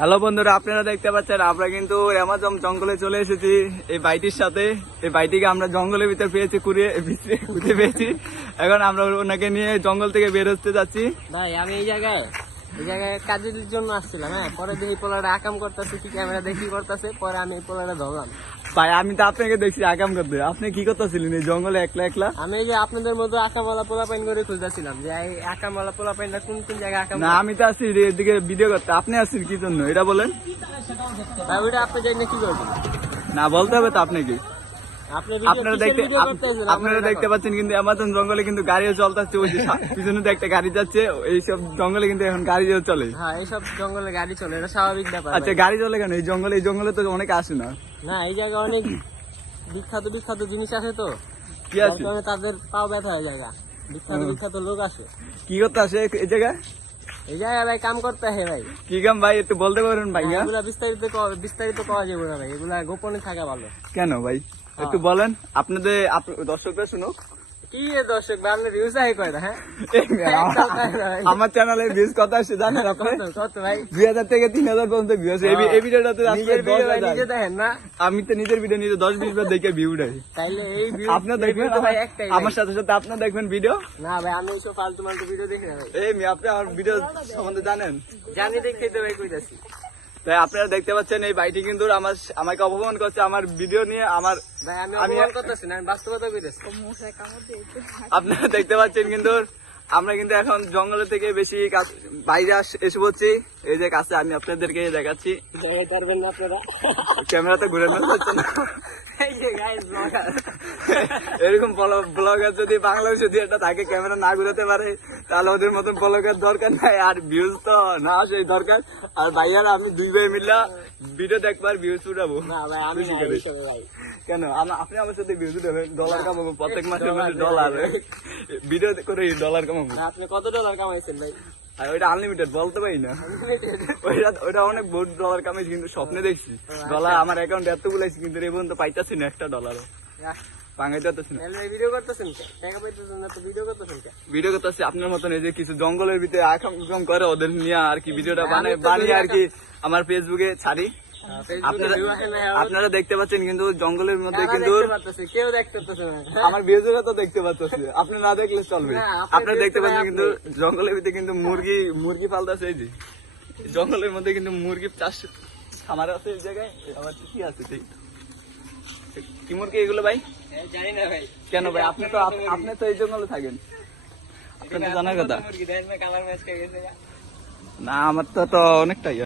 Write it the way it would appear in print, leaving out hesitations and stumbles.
Hello বন্ধুরা, আপনারা দেখতে পাচ্ছেন আমরা কিন্তু অ্যামাজন জঙ্গলে চলে এসেছি এই বাইটির সাথে। এই বাইটিকে আমরা জঙ্গলের ভিতরে পেয়েছি, ঘুরে পেয়েছি। এখন আমরা ওনাকে নিয়ে জঙ্গল থেকে বের হতে যাচ্ছি। ভাই আমি এই জায়গায় কাজের জন্য আসছিলাম। হ্যাঁ, পরে দেখি পোলাটা আকাম করতেছে, কি ক্যামেরা দেখি করতেছে। পরে আমি এই পোলাটা ধরলাম। ভাই আমি তো আপনাকে দেখছি আকাম করতে, আপনি কি করতেছিলেন এই জঙ্গলে একলা একলা? আমি এই যে আপনাদের মতো আকামওয়ালা পোলাপাইন করে খুঁজতেছিলাম যে এই আকামওয়ালা পোলাপাইনটা কোন কোন জায়গায় আকাম না, আমি তো আসছি এদিকে ভিডিও করতে। আপনি আসছেন কি জন্য এটা বলেন? ভাই ওইটা আপনি যাই না কি করবেন? না, বলতে হবে তো আপনি কি। আপনি আপনারা দেখতে পাচ্ছেন কিন্তু অ্যামাজন জঙ্গলে কিন্তু গাড়িও চলতেছে। ওই যে পিছনে তো একটা গাড়ি যাচ্ছে, এইসব জঙ্গলে কিন্তু এখন গাড়িও চলে। হ্যাঁ, এইসব জঙ্গলে গাড়ি চলে, এটা স্বাভাবিক ব্যাপার। আচ্ছা, গাড়ি চলে কেন এই জঙ্গলে? এই জঙ্গলে তো অনেকে আসে না। না, এই জায়গায় অনেক বিখ্যাত জিনিস আছে তো, কি যার আছে? কারণে তাদের পাও ব্যথা হয়ে যায়। বিখ্যাত লোক আসে। কি করতে আসে এই জায়গায়? এই জায়গায় ভাই কাম করতে হয় ভাই। কি কাম ভাই, একটু বলতে পারেন ভাই? এগুলা বিস্তারিত পাওয়া যাবে না ভাই, এগুলা গোপনে থাকা ভালো। কেন ভাই একটু বলেন, আপনাদের দর্শকরা শুনুক। কি দর্শক ভাই, আপনি ভিউজ আই করে হ্যাঁ? আমার চ্যানেলে ভিউজ কত আসছে জানেন আপনি? কত ভাই? 2000 থেকে 3000 পর্যন্ত ভিউ আছে এই ভিডিওটাতে। নিজের ভিডিও ভাই নিজে দেখেন না? আমি তো নিজের ভিডিও নিজে 10-20 বার দেখে ভিউ দেয়। তাইলে এই ভিউ আপনার দেখবেন ভাই একটাই আমার সাথে সাথে আপনার দেখবেন ভিডিও। না ভাই, আমি এইসব ফালতু ভিডিও দেখি না ভাই। আপনি আমার ভিডিও সম্বন্ধে জানেন? জানি দেখে তো ভাই কইতাছি। তাই আপনারা দেখতে পাচ্ছেন এই ভাইটি কিন্তু আমাকে অপমান করছে আমার ভিডিও নিয়ে। ভাই আমি অপমান করতেছি না, আমি বাস্তবতা কইতাছি। আপনারা দেখতে পাচ্ছেন কিন্তু আমরা কিন্তু এখন জঙ্গলের থেকে বেশি বাইরে এসে পড়ছি। এই যে কাছে আমি আপনাদেরকে দেখাচ্ছি, পারবেন না আপনারা। ক্যামেরাতে ঘুরে হচ্ছে না। এই যে গাইস ব্লগার, এরকম ব্লগার যদি বাংলাদেশে যদি একটা থাকে, ক্যামেরা না ঘুরাতে পারে, তাহলে ওদের মতন ব্লগার দরকার নাই। আর ভিউজ তো না আসে দরকার। আর ভাইয়ারা আমি 2 ভাই মিললা ভিডিও দেখবার ভিউজ উঠাবো। না ভাই আমি না এইসবে ভাই। কেন আপনি আমার সাথে ভিউজ উঠাবেন? ডলার কামাবো প্রত্যেক মাসে ডলার ভিডিও করে ডলার কামাবো। আপনি কত ডলার কামাইছেন ভাই? আর ওইটা আনলিমিটেড বলতে পারি না। ওইটা অনেক বহুত ডলার কামাইছি, কিন্তু স্বপ্নে দেখছি ডলার আমার অ্যাকাউন্টে এত গুলাইছি, কিন্তু এই পর্যন্ত পাইতাছি না একটা ডলারও। পাঙ্গাইতে পারতেছি না। ভিডিও করতেছেন টাকা পাইতেছেন না তো ভিডিও করতেছেন কে? ভিডিও করতেছি আপনার মতন এই যে কিছু জঙ্গলের ভিতরে আকাম করে ওদের নিয়ে আর কি ভিডিওটা বানিয়ে আর কি আমার ফেসবুকে ছাড়ি। আপনারা দেখতে পাচ্ছেন কিন্তু জঙ্গলের মধ্যে কিন্তু কেউ দেখতে পাচ্ছে না। আমার ভিউজরা তো দেখতে পাচ্ছেন, আপনি না দেখলে চলবে। আপনারা দেখতে পাচ্ছেন কিন্তু জঙ্গলের ভিতরে কিন্তু মুরগি পালতেছে। এই যে জঙ্গলের মধ্যে কিন্তু মুরগি চাষ খামার আছে এই জায়গায়। আবার কি আছে কি মুরগি এগুলো ভাই? জানি না ভাই। কেন ভাই, আপনি তো এই জঙ্গলে থাকেন, আপনার তো জানার কথা। মুরগি দেন না, কালার ম্যাচ করে গেছে। না, আমার তো অনেকটাই